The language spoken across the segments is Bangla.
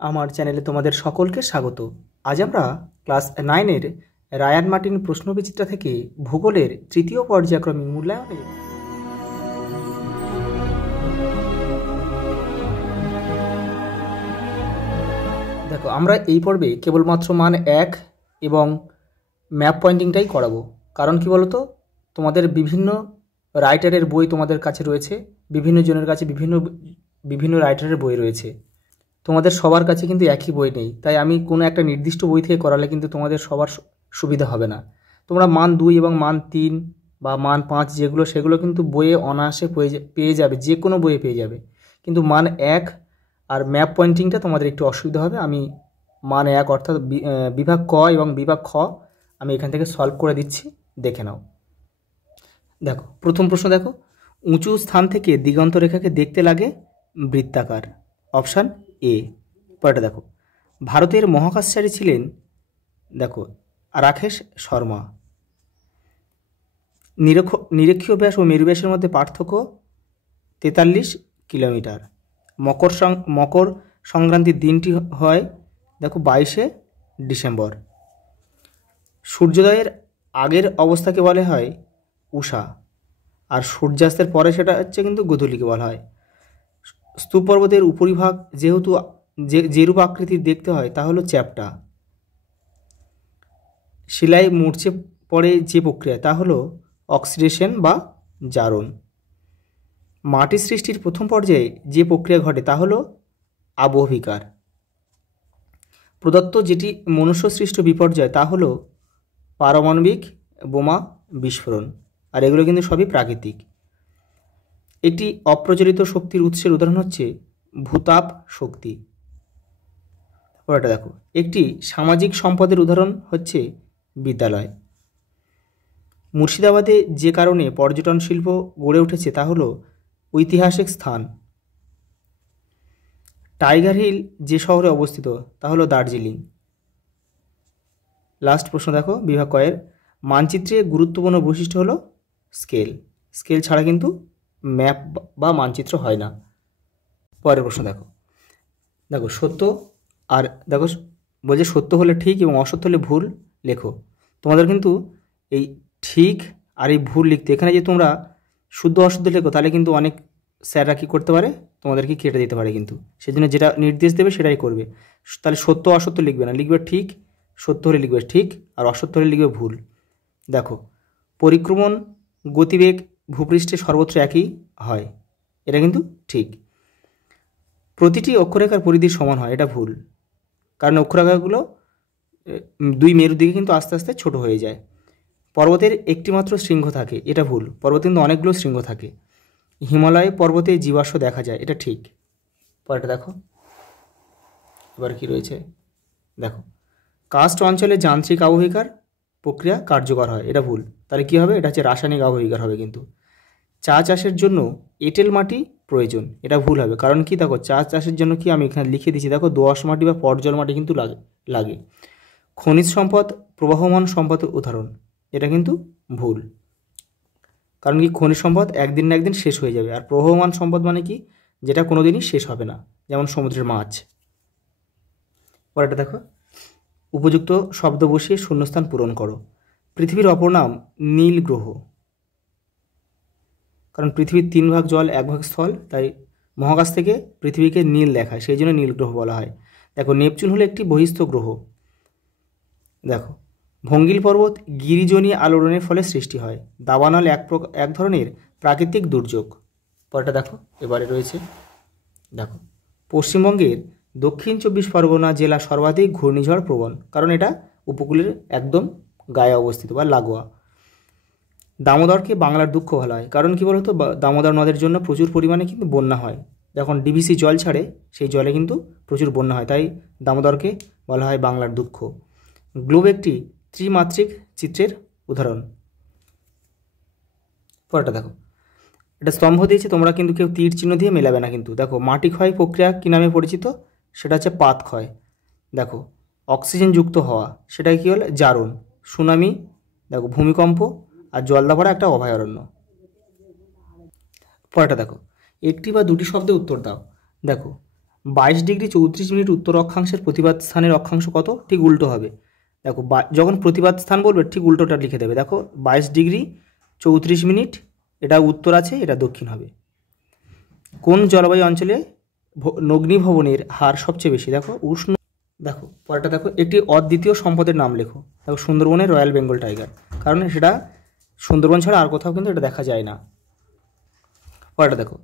আমার চ্যানেলে তোমাদের সকলকে স্বাগত। আজ আমরা ক্লাস 9-এর রায়ান মার্টিন প্রশ্নবিচিত্রা থেকে ভূগোলের তৃতীয় পর্যায়ক্রমিক মূল্যায়নে দেখো, আমরা এই পর্বে কেবলমাত্র মান 1 এবং ম্যাপ পয়েন্টিংটাই করাবো। কারণ কি বলতো, তোমাদের বিভিন্ন রাইটারের বই তোমাদের কাছে রয়েছে, বিভিন্ন জনের কাছে বিভিন্ন রাইটারের বই রয়েছে। তোমাদের সবার কাছে কিন্তু একই বই নেই, তাই আমি কোনো একটা নির্দিষ্ট বই থেকে করালে কিন্তু তোমাদের সবার সুবিধা হবে না। তোমরা মান 2 এবং মান 3 বা মান 5 যেগুলো, সেগুলো কিন্তু বইয়ে অনায়াসে পেয়ে যাবে, যে কোনো বইয়ে পেয়ে যাবে। কিন্তু মান 1 আর ম্যাপ পয়েন্টিংটা তোমাদের একটু অসুবিধা হবে। আমি মান 1 অর্থাৎ বিভাগ ক এবং বিভাগ খ আমি এখান থেকে সলভ করে দিচ্ছি, দেখে নাও। দেখো, প্রথম প্রশ্ন দেখো, উঁচু স্থান থেকে দিগন্ত রেখাকে দেখতে লাগে বৃত্তাকার। Option A. পরেরটা দেখো, ভারতের মহাকাশচারী ছিলেন, দেখো, রাকেশ শর্মা। নিরক্ষীয় ব্যাস ও মেরু ব্যাসের মধ্যে পার্থক্য 43 কিলোমিটার। মকর সংক্রান্তির দিনটি হয়, দেখো, 22শে ডিসেম্বর। সূর্যোদয়ের আগের অবস্থাকে বলা হয় উষা, আর সূর্যাস্তের পরে সেটা হচ্ছে কিন্তু গোধূলিকে বলা হয়। স্তূপ পর্বতের উপরিভাগ যেহেতু যেরূপ আকৃতির দেখতে হয় তা হলো চ্যাপ্টা। শিলায় মূর্ছে পড়ে যে প্রক্রিয়া তা হলো অক্সিডেশন বা জারণ। মাটি সৃষ্টির প্রথম পর্যায়ে যে প্রক্রিয়া ঘটে তা হলো আবহবিকার। প্রদত্ত যেটি মনুষ্যসৃষ্ট বিপর্যয় তা হলো পারমাণবিক বোমা বিস্ফোরণ, আর এগুলো কিন্তু সবই প্রাকৃতিক। একটি অপ্রচলিত শক্তির উৎসের উদাহরণ হচ্ছে ভূতাপ শক্তি। পরেরটা দেখো, একটি সামাজিক সম্পদের উদাহরণ হচ্ছে বিদ্যালয়। মুর্শিদাবাদে যে কারণে পর্যটন শিল্প গড়ে উঠেছে তা হলো ঐতিহাসিক স্থান। টাইগার হিল যে শহরে অবস্থিত তা হলো দার্জিলিং। লাস্ট প্রশ্ন দেখো, বিভাগ কয়ের মানচিত্রে গুরুত্বপূর্ণ বৈশিষ্ট্য হলো স্কেল। স্কেল ছাড়া কিন্তু ম্যাপ বা মানচিত্র হয় না। পরের প্রশ্ন দেখো, সত্য আর দেখো বলছে সত্য হলে ঠিক এবং অসত্য হলে ভুল লেখো। তোমাদের কিন্তু এই ঠিক আর এই ভুল লিখতে, এখানে যে তোমরা শুদ্ধ অশুদ্ধ লেখো তাহলে কিন্তু অনেক স্যাররা কী করতে পারে, তোমাদেরকে কেটে দিতে পারে। কিন্তু সেজন্য যেটা নির্দেশ দেবে সেটাই করবে। তাহলে সত্য অসত্য লিখবে না, লিখবে ঠিক। সত্য হলে লিখবে ঠিক আর অসত্য হলে লিখবে ভুল। দেখো, পরিক্রমণ গতিবেগ ভূপৃষ্ঠে সর্বত্র একই হয়, এটা কিন্তু ঠিক। প্রতিটি অক্ষরেখার পরিধি সমান হয়, এটা ভুল। কারণ অক্ষরেখাগুলো দুই মেরুর দিকে কিন্তু আস্তে আস্তে ছোট হয়ে যায়। পর্বতের একটিমাত্র শৃঙ্গ থাকে, এটা ভুল। পর্বতে কিন্তু অনেকগুলো শৃঙ্গ থাকে। হিমালয় পর্বতে জীবাশ্ম দেখা যায়, এটা ঠিক। পরেরটা দেখো, এবার কি রয়েছে দেখো, কাস্ট অঞ্চলে যান্ত্রিক আবহবিকার প্রক্রিয়া কার্যকর হয়, এটা ভুল। তাহলে কী হবে, এটা হচ্ছে রাসায়নিক আবহবিকার হবে। কিন্তু চা চাষের জন্য এঁটেল মাটি প্রয়োজন, এটা ভুল হবে। কারণ কি, দেখো, চা চাষের জন্য কি আমি এখানে লিখে দিচ্ছি, দেখো, দোআঁশ মাটি বা পর্জল মাটি কিন্তু লাগে। খনিজ সম্পদ প্রবাহমান সম্পদের উদাহরণ, এটা কিন্তু ভুল। কারণ কি, খনিজ সম্পদ একদিন না একদিন শেষ হয়ে যাবে, আর প্রবাহমান সম্পদ মানে কি, যেটা কোনো দিনই শেষ হবে না, যেমন সমুদ্রের মাছ। পরেরটা দেখো, উপযুক্ত শব্দ বসিয়ে শূন্যস্থান পূরণ করো। পৃথিবীর অপর নাম নীল গ্রহ। কারণ পৃথিবীর 3 ভাগ জল 1 ভাগ স্থল, তাই মহাকাশ থেকে পৃথিবীকে নীল দেখায়, সেই জন্য নীল গ্রহ বলা হয়। দেখো, নেপচুন হলো একটি বহিস্থ গ্রহ। দেখো, ভঙ্গিল পর্বত গিরিজনী আলোড়নের ফলে সৃষ্টি হয়। দাবানল এক ধরনের প্রাকৃতিক দুর্যোগ। পরেরটা দেখো, এবারে রয়েছে, দেখো, পশ্চিমবঙ্গের দক্ষিণ 24 পরগনা জেলা সর্বাধিক ঘূর্ণিঝড় প্রবণ, কারণ এটা উপকূলের একদম গায়ে অবস্থিত বা লাগোয়া। দামোদরকে বাংলার দুঃখ বলা হয়, কারণ কি বলতো, দামোদর নদের জন্য প্রচুর পরিমাণে কিন্তু বন্যা হয়। যখন ডিভিসি জল ছাড়ে সেই জলে কিন্তু প্রচুর বন্যা হয়, তাই দামোদরকে বলা হয় বাংলার দুঃখ। গ্লোব একটি ত্রিমাত্রিক চিত্রের উদাহরণ। পরেরটা দেখো, এটা স্তম্ভ দিয়েছে, তোমরা কিন্তু কেউ তীর চিহ্ন দিয়ে মেলাবে না। কিন্তু দেখো, মাটি ক্ষয় প্রক্রিয়া কী নামে পরিচিত, সেটা হচ্ছে পাত ক্ষয়। দেখো, অক্সিজেন যুক্ত হওয়া, সেটা কী হলো, জারণ। সুনামি, দেখো, ভূমিকম্প, আর জলদাপাড়া একটা অভয়ারণ্য। পরেরটা দেখো, একটি বা দুটি শব্দে উত্তর দাও। দেখো, 22°34' উত্তর অক্ষাংশের প্রতিবাদ স্থানের অক্ষাংশ কত? ঠিক উল্টো হবে। দেখো যখন প্রতিবাদ স্থান বলবে ঠিক উল্টোটা লিখে দেবে। দেখো 22°34', এটা উত্তর আছে, এটা দক্ষিণ হবে। কোন জলবায়ু অঞ্চলে অগ্নিভবনের হার সবচেয়ে বেশি? দেখো উষ্ণ। দেখো পরেরটা দেখো, একটি অদ্বিতীয় সম্পদের নাম লেখো। দেখো সুন্দরবনের রয়্যাল বেঙ্গল টাইগার, কারণ সেটা সুন্দরবন ছাড়া আর কোথাও কিন্তু এটা দেখা যায় না। পরেরটা দেখো,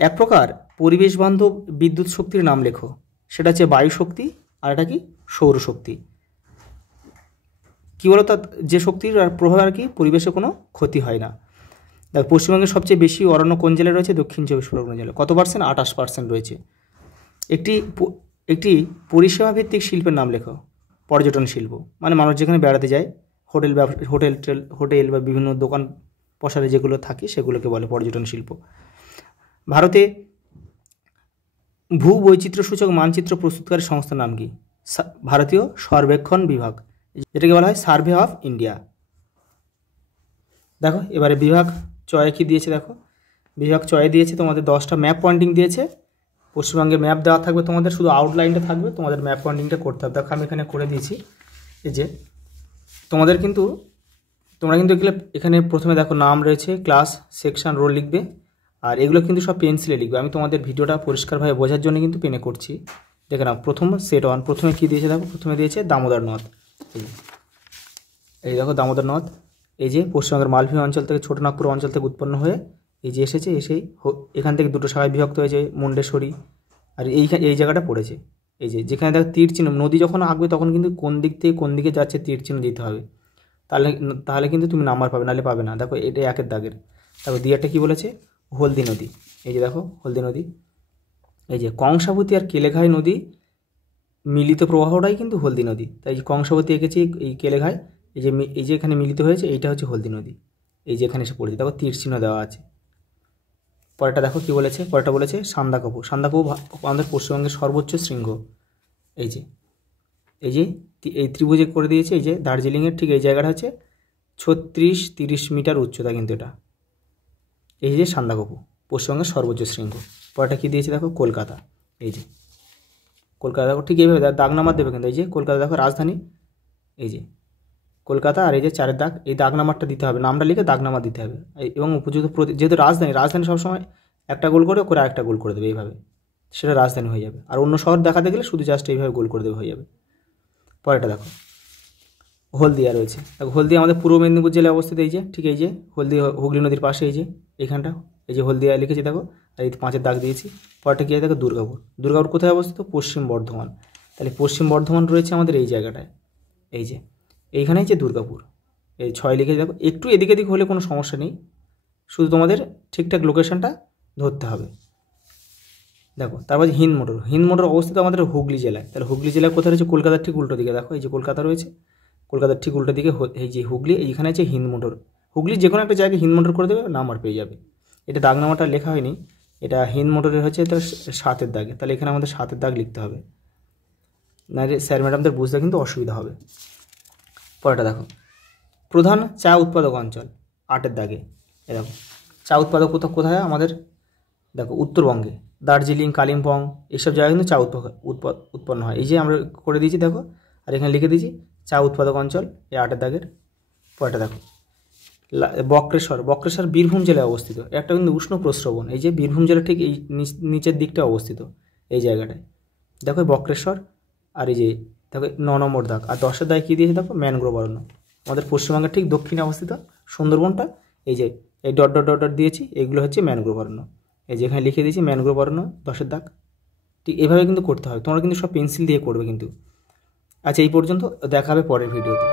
এক প্রকার পরিবেশ বান্ধব বিদ্যুৎ শক্তির নাম লেখো। সেটা হচ্ছে বায়ু শক্তি, আর এটা কি? সৌরশক্তি। কী বলো, তা যে শক্তির প্রভাবে আর কি পরিবেশে কোনো ক্ষতি হয় না। দেখো পশ্চিমবঙ্গের সবচেয়ে বেশি অরণ্য কোন জেলায় রয়েছে? দক্ষিণ 24 পরগনা জেলায়। কত পার্সেন্ট? 28% রয়েছে। একটি পরিষেবা ভিত্তিক শিল্পের নাম লেখো। পর্যটন শিল্প, মানে মানুষ যেখানে বেড়াতে যায়, হোটেল বা বিভিন্ন দোকান পসারে যেগুলো থাকে সেগুলোকে বলে পর্যটন শিল্প। ভারতে ভূবৈচিত্র্যসূচক মানচিত্র প্রস্তুতকারী সংস্থার নাম কি? ভারতীয় সর্বেক্ষণ বিভাগ, এটাকে বলা হয় সার্ভে অফ ইন্ডিয়া। দেখো এবারে বিভাগ চয়ে কী দিয়েছে? দেখো বিভাগ চয়ে দিয়েছে তোমাদের 10টা ম্যাপ পয়েন্টিং দিয়েছে। পশ্চিমবঙ্গের ম্যাপ দেওয়া থাকবে, তোমাদের শুধু আউটলাইনটা থাকবে, তোমাদের ম্যাপ পয়েন্টিংটা করতে হবে। দেখো আমি এখানে করে দিয়েছি। এই যে তোমরা কিন্তু এখানে প্রথমে দেখো নাম রয়েছে, ক্লাস, সেকশন, রোল লিখবে, আর এগুলো কিন্তু সব পেন্সিলে লিখবে। আমি তোমাদের ভিডিওটা পরিষ্কারভাবে বোঝার জন্য কিন্তু পেনে করছি। দেখে নাও, প্রথম সেট 1, প্রথমে কী দিয়েছে? দেখো প্রথমে দিয়েছে দামোদর নদ। এই দেখো দামোদর নদ, এই যে পশ্চিমবঙ্গের মালভূমি অঞ্চল থেকে, ছোটনাগপুর অঞ্চল থেকে উৎপন্ন হয়ে এই যে এসেই এখান থেকে দুটো শাখায় বিভক্ত হয়েছে, মুন্ডেশ্বরী, আর এই জায়গাটা পড়েছে। এই যেখানে দেখো তীর চিহ্ন, নদী যখন আঁকবে তখন কিন্তু কোন দিক থেকে কোন দিকে যাচ্ছে তীর চিহ্ন দিতে হবে, তাহলে কিন্তু তুমি নাম্বার পাবে, নাহলে পাবে না। দেখো এটা 1-এর দাগের। তারপর দিয়াটা কী বলেছে? হলদি নদী। এই যে দেখো হলদি নদী। এই যে কংসাবতী আর কেলেঘাই নদী মিলিত প্রবাহটাই কিন্তু হলদি নদী। তাই যে কংসাবতী এঁকেছি, এই কেলেঘাই, এই যে এখানে মিলিত হয়েছে, এইটা হচ্ছে হলদি নদী। এই যে এখানে এসে পড়েছে, দেখো তীর চিহ্ন দেওয়া আছে। পরেরটা দেখো কী বলেছে? পরেরটা বলেছে সান্দাকফু। সান্দাকফু আমাদের পশ্চিমবঙ্গের সর্বোচ্চ শৃঙ্গ। এই যে এই ত্রিভুজে করে দিয়েছে। এই যে দার্জিলিংয়ের ঠিক এই জায়গাটা হচ্ছে 36-30 মিটার উচ্চতা কিন্তু এটা। এই যে সান্দাকফু পশ্চিমবঙ্গের সর্বোচ্চ শৃঙ্গ। পরেরটা কী দিয়েছে? দেখো কলকাতা। এই যে কলকাতা, দেখো ঠিক এইভাবে দাগ নাম্বার দেবে কিন্তু। এই যে কলকাতা দেখো রাজধানী, এই যে কলকাতা, আর এই যে 4-এর দাগ, এই দাগ নাম্বারটা দিতে হবে, নামটা লিখে দাগ নাম্বার দিতে হবে। এবং উপযুক্ত যেহেতু রাজধানী সবসময় একটা গোল করে আরেকটা গোল করে দেবে, এইভাবে সেটা রাজধানী হয়ে যাবে। আর অন্য শহর দেখাতে গেলে শুধু জাস্ট এইভাবে গোল করে দেবে, হয়ে যাবে। পরেরটা দেখো হলদিয়া রয়েছে। দেখো হলদিয়া আমাদের পূর্ব মেদিনীপুর জেলায় অবস্থিত। এই যে ঠিক এই যে হুগলি নদীর পাশে, এই যে এইখানটা, এই যে হলদিয়া লিখেছি দেখো, আর এই 5-এর দাগ দিয়েছি। পরেরটা কী আছে? দেখো দুর্গাপুর। দুর্গাপুর কোথায় অবস্থিত? পশ্চিম বর্ধমান। তাহলে পশ্চিম বর্ধমান রয়েছে আমাদের এই জায়গাটায়। এই যে এইখানে যে দুর্গাপুর, এই 6 লিখে দেখো। একটু এদিক এদিক হলে কোনো সমস্যা নেই, শুধু তোমাদের ঠিকঠাক লোকেশনটা ধরতে হবে। দেখো তারপর হিন্দ মোটর অবস্থিত আমাদের হুগলি জেলায়। তাহলে হুগলি জেলায় কোথায় রয়েছে? কলকাতার ঠিক উল্টো দিকে। দেখো এই যে কলকাতা রয়েছে, কলকাতার ঠিক উল্টো দিকে এই যে হুগলি, এইখানে আছে হিন্দ মোটর। হুগলির যে কোনো একটা জায়গায় হিন্দ মোটর করে দেবে, নাম্বার পেয়ে যাবে। এটা দাগ নাম্বারটা লেখা হয়নি, এটা হিন্দ মোটরের হচ্ছে এটা 7-এর দাগে। তাহলে এখানে আমাদের 7-এর দাগ লিখতে হবে, নাহলে স্যার ম্যাডামদের বুঝতে কিন্তু অসুবিধা হবে। পরেরটা দেখো প্রধান চা উৎপাদক অঞ্চল, 8-এর দাগে। এরকম চা উৎপাদক কোথায় আমাদের? দেখো উত্তরবঙ্গে, দার্জিলিং, কালিম্পং, এইসব জায়গায় কিন্তু চা উৎপন্ন হয়। এই যে আমরা করে দিয়েছি দেখো, আর এখানে লিখে দিয়েছি চা উৎপাদক অঞ্চল, এই 8-এর দাগের। পরেরটা দেখো বক্রেশ্বর বীরভূম জেলায় অবস্থিত। একটা কিন্তু উষ্ণ প্রস্রবণ। এই যে বীরভূম জেলা ঠিক এই নিচের দিকটা অবস্থিত, এই জায়গাটায়। দেখো বক্রেশ্বর, আর এই যে দেখো 9 নম্বর দাগ। আর 10-এর দাগে কী দিয়েছে? দেখো ম্যানগ্রোভ অরণ্য, আমাদের পশ্চিমবঙ্গের ঠিক দক্ষিণে অবস্থিত সুন্দরবনটা। এই যে এই ডট ডট ডট ডট দিয়েছি, এইগুলো হচ্ছে ম্যানগ্রোভ অরণ্য। এই যে এখানে লিখে দিয়েছি ম্যানগ্রোভ অরণ্য, 10-এর দাগ। ঠিক এভাবে কিন্তু করতে হবে, তোমরা কিন্তু সব পেন্সিল দিয়ে করবে কিন্তু। আচ্ছা এই পর্যন্ত, দেখা হবে পরের ভিডিওতে।